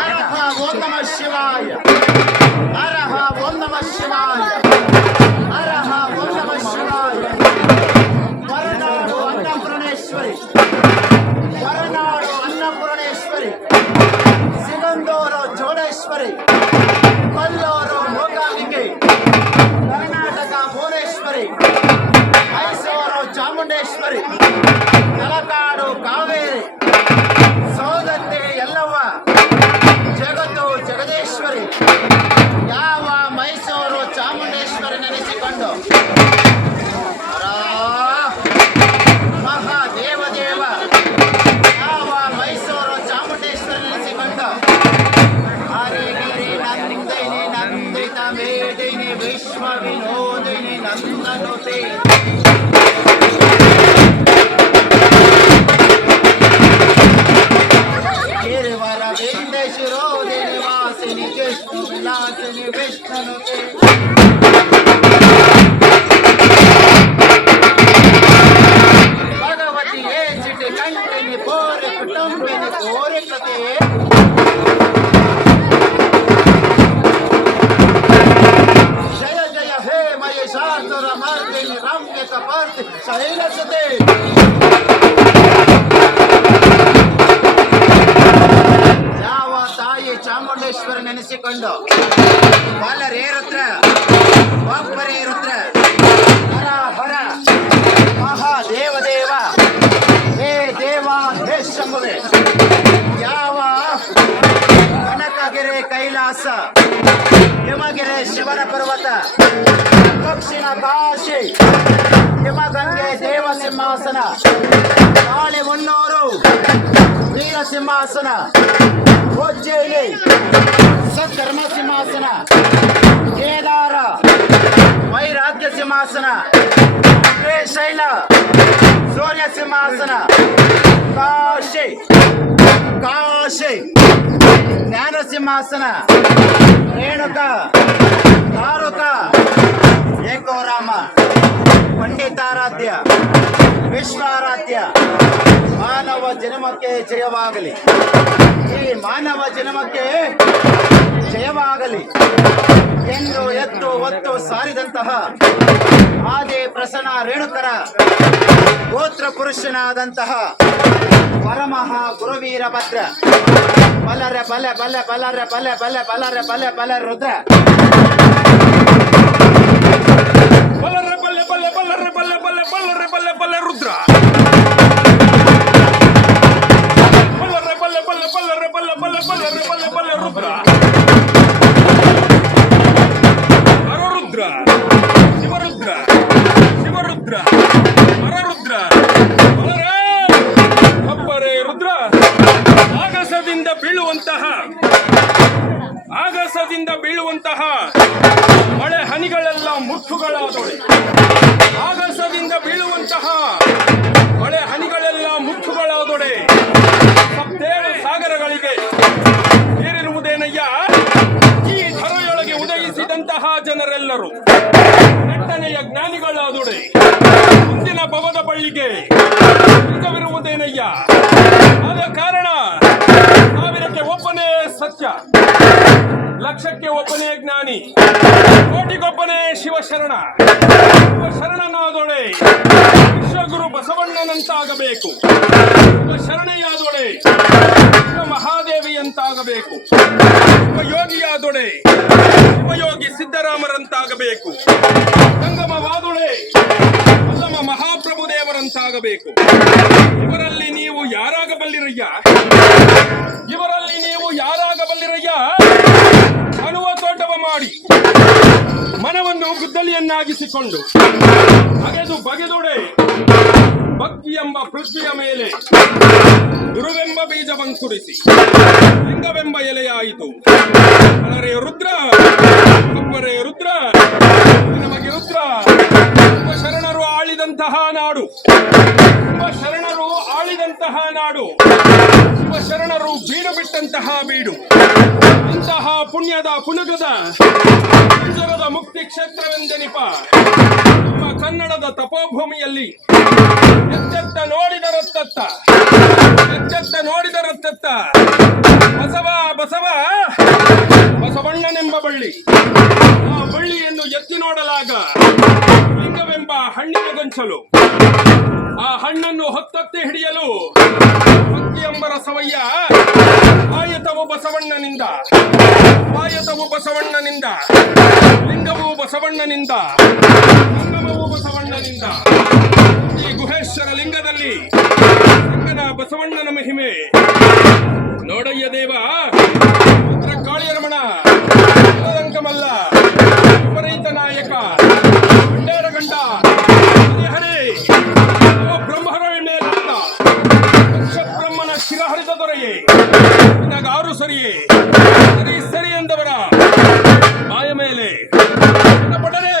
ಹರಹ ಓಂ ನಮಃ ಶಿವಾಯ. ಹರಹ ಓಂ ನಮಃ ಶಿವಾಯ. ಹರಹ ಓಂ ನಮಃ ಶಿವಾಯ. ಹೊರನಾಡು ಅನ್ನಪೂರ್ಣೇಶ್ವರಿ, ಹೊರನಾಡು ಅನ್ನಪೂರ್ಣೇಶ್ವರಿ, ಸಿಗಂದೂರು ಚೌಡೇಶ್ವರಿ, ಕೊಲ್ಲೂರು ಮೂಕಾಂಬಿಕೆ, ಕರ್ನಾಟಕ ಭುವನೇಶ್ವರಿ, ಮೈಸೂರು ಚಾಮುಂಡೇಶ್ವರಿ, ತಲಕಾಡು ಕಾವೇರಿ, ಸೌದತ್ತಿ ಎಲ್ಲವ್ವ, ಜಗತ್ತು ಜಗದೀಶ್ವರಿ. ಯಾವ ಮೈಸೂರು ಚಾಮುಂಡೇಶ್ವರಿ ನೆನೆಸಿಕೊಂಡು ಮಹಾದೇವದೇವ, ಯಾವ ಮೈಸೂರು ಚಾಮುಂಡೇಶ್ವರಿ ನೆನೆಸಿಕೊಂಡು ಹರಿಗಿರಿ ನಂದಿನಿ ನಂದಿತ ಮೇದಿನಿ ವಿಶ್ವ ವಿನೋದಿನಿ ನಂದನುತೆ ಗಿರಿವರ ವಿಂಧ್ಯ ಶಿರೋದಿನಿ ವಾಸಿನಿ ಕೃಷ್ಣ ವಿಲಾಸಿನಿ ವಿಷ್ಣುನುತೆ ಭಗವತಿ ಏಸಿಟಿ ಕಂಠಿನಿ ಪೋರೆ ಕುಟುಂಬಿನಿ ಪೋರೆ ಕೃತೆ ಜಯ ಜಯ ಹೇ ಮಹಿಷಾಸುರ ಮರ್ದಿನಿ ರಮ್ಯ ಕಪರ್ದಿ ಶೈಲಸುತೆ. ಯಾವ ತಾಯಿ ಚಾಮುಂಡೇಶ್ವರಿ ನೆನೆಸಿಕೊಂಡು ಬಾಲರೇ ರುದ್ರ ಒಬ್ಬರೇ ರುದ್ರ ಹರ ಹರ ಮಹಾದೇವದೇವ ಹೇ ದೇವ ಹೇ ಶಂಭುವೆ. ಯಾವ ಕನಕಗಿರಿ ಕೈಲಾಸ, ಹಿಮಗಿರಿ ಶಿವನ ಪರ್ವತ, ದಕ್ಷಿಣ ಕಾಶಿ ಹಿಮಗಂಗೆ ದೇವ ಸಿಂಹಾಸನ, ಕಾಳಿ ಮುನ್ನೂರು ವೀರ ಸಿಂಹಾಸನ, ಉಜ್ಜಯಿನಿ ಸದ್ಧರ್ಮ ಸಿಂಹಾಸನ, ಕೇದಾರ ವೈರಾಗ್ಯ ಸಿಂಹಾಸನ, ಶ್ರೀಶೈಲ ಸೂರ್ಯ ಸಿಂಹಾಸನ, ಕಾಶಿ ಕಾಶಿ ಜ್ಞಾನ ಸಿಂಹಾಸನ, ರೇಣುಕ ತಾರುಕ ಏಕೋರಾಮ ಪಂಡಿತಾರಾಧ್ಯ ವಿಶ್ವಾರಾಧ್ಯ. ಮಾನವ ಜನ್ಮಕ್ಕೆ ಜಯವಾಗಲಿ, ಈ ಮಾನವ ಜನ್ಮಕ್ಕೆ ಜಯವಾಗಲಿ ಎಂದು ಎತ್ತು ಒತ್ತು ಸಾರಿದಂತಹ ಆದಿ ಪ್ರಸನ್ನ ರೇಣುಕರ ಗೋತ್ರ ಪುರುಷನಾದಂತಹ ಪರಮಃ ಗುರುವೀರ ಭದ್ರ ಬಲರೆ ಬಲೆ ಬಲೆ ಬಲರೆ ಬಲೆ ಬಲೆ ಬಲರೆ ಬಲೆ ಬಲೆ ರುದ್ರ ಬಲ್ಲರೆ ಬಲ್ಲೆ ಬಲ್ಲೆ ಬಲ್ಲರೆ ಬಲ್ಲೆ ಬಲ್ಲೆ ಬಲ್ಲರೆ ಬಲ್ಲೆ ಬಲ್ಲೆ ರುದ್ರ ಬಲ್ಲರೆ ಬಲ್ಲೆ ಬಲ್ಲೆ ಬಲ್ಲರೆ ಬಲ್ಲೆ ಬಲ್ಲೆ ಬಲ್ಲರೆ ಬಲ್ಲೆ ಬಲ್ಲೆ ರುದ್ರ ಹರರುದ್ರ ಶಿವರುದ್ರ ಶಿವರುದ್ರ ಹರರುದ್ರ ಬಲ್ಲರೆ ಅಪ್ಪರೇ ರುದ್ರ. ಆಗಸದಿಂದ ಬೀಳುವಂತಹ ಮಳೆ ಹನಿಗಳೆಲ್ಲ ಮುಚ್ಚುಗಳಾದೊಡೆ. ಆಗಸದಿಂದ ಬೀಳುವಂತಹ ಮಳೆ ಹನಿಗಳೆಲ್ಲ ಮುಚ್ಚುಗಳಾದೊಡೆ. ಸಪ್ತೇಳು ಸಾಗರಗಳಿಗೆ ಸೇರಿರುವುದೇನಯ್ಯ ಈ ಧರೆಯೊಳಗೆ ಉದಯಿಸಿದಂತಹ ಜನರೆಲ್ಲರೂ ನೆಟ್ಟನೆಯ ಜ್ಞಾನಿಗಳಾದೊಡೆ. ಮುಂದಿನ ಭವದ ಬಳ್ಳಿಗೆ ನಿಜವಿರುವುದೇನಯ್ಯ. ಆದ ಕಾರಣ ಸಾವಿರಕ್ಕೆ ಒಬ್ಬನೇ ಸತ್ಯ, ಲಕ್ಷಕ್ಕೆ ಒಬ್ಬನೇ ಜ್ಞಾನಿ, ಕೋಟಿಗೊಬ್ಬನೇ ಶಿವಶರಣ. ಶಿವಶರಣನಾದೊಡೆ ವಿಶ್ವಗುರು ಬಸವಣ್ಣನಂತಾಗಬೇಕು. ಶಿವಶರಣೆಯಾದೊಡೆ ಮಹಾದೇವಿಯಂತಾಗಬೇಕು. ಶಿವಯೋಗಿಯಾದೊಡೆ ಶಿವಯೋಗಿ ಸಿದ್ದರಾಮರಂತಾಗಬೇಕು. ಸಂಗಮವಾದೊಡೆ ಅಲ್ಲಮ ಮಹಾಪ್ರಭು ದೇವರಂತಾಗಬೇಕು. ಇವರಲ್ಲಿ ನೀವು ಯಾರಾಗಬಲ್ಲಿರಯ್ಯ? ಇವರಲ್ಲಿ ನೀವು ಯಾರಾಗಬಲ್ಲಿರಯ್ಯ? ಅನುವ ತೋಟವ ಮಾಡಿ ಮನವನ್ನು ಗುದ್ದಲಿಯನ್ನಾಗಿಸಿಕೊಂಡು ಅಗೆದು ಬಗೆದೊಡೆ ಭಕ್ತಿ ಎಂಬ ಪೃಥ್ವಿಯ ಮೇಲೆ ಗುರುವೆಂಬ ಬೀಜವಂಕುರಿಸಿ ಲಿಂಗವೆಂಬ ಎಲೆಯಾಯಿತು. ಅಲರೇ ರುದ್ರ ಅಪ್ಪರೇ ರುದ್ರ ನಮಗೆ ರುದ್ರ. ಶರಣರು ಆಳಿದಂತಹ ನಾಡು, ಶರಣರು ಆಳಿದಂತಹ ನಾಡು, ಶರಣರು ಬೀಡು ಬಿಟ್ಟಂತಹ ಬೀಡು. ಇಂತಹ ಪುಣ್ಯದ ಪುನುಗದ ಗುಜರದ ಮುಕ್ತಿ ಕ್ಷೇತ್ರವೆಂದೆನಿಪ ನಮ್ಮ ಕನ್ನಡದ ತಪೋಭೂಮಿಯಲ್ಲಿ ಎತ್ತೆತ್ತ ನೋಡಿದರತ್ತತ್ತ, ಎತ್ತೆತ್ತ ನೋಡಿದರತ್ತತ್ತ ಬಸವ ಬಸವ ಬಳ್ಳಿ. ಆ ಬಳ್ಳಿಯನ್ನು ಎತ್ತಿ ನೋಡಲಾಗ ಲಿಂಗವೆಂಬ ಹಣ್ಣಿನ ಗಂಚಲು. ಆ ಹಣ್ಣನ್ನು ಹೊತ್ತೊತ್ತಿ ಹಿಡಿಯಲು ಭಕ್ತಿಯಂಬರ ಸವಯ್ಯ ಆಯತವು ಬಸವಣ್ಣನಿಂದ, ಆಯತವು ಬಸವಣ್ಣನಿಂದ, ಲಿಂಗವು ಬಸವಣ್ಣನಿಂದ, ಸಂಗಮವು ಬಸವಣ್ಣನಿಂದ. ಈ ಗುಹೇಶ್ವರ ಲಿಂಗದಲ್ಲಿ ಲಿಂಗನ ಬಸವಣ್ಣನ ಮಹಿಮೆ ನೋಡಯ್ಯ ದೇವ. ಪುತ್ರ ಕಾಳಿಯರಮಣ ಅಂಕಮಲ್ಲ ವಿಪರೀತ ನಾಯಕ ಗಂಡೇರ ಗಂಡ ಹರೇ ಓ ಬ್ರಹ್ಮರವಿ ಮೇಲಾದ ಬ್ರಹ್ಮನ ಶಿರಹರಿದ ದೊರೆಯೇ ನಿನಗಾರು ಸರಿಯೇ ಸರಿ ಸರಿ ಎಂದವರ ಬಾಯ ಮೇಲೆ ಪಡರೆ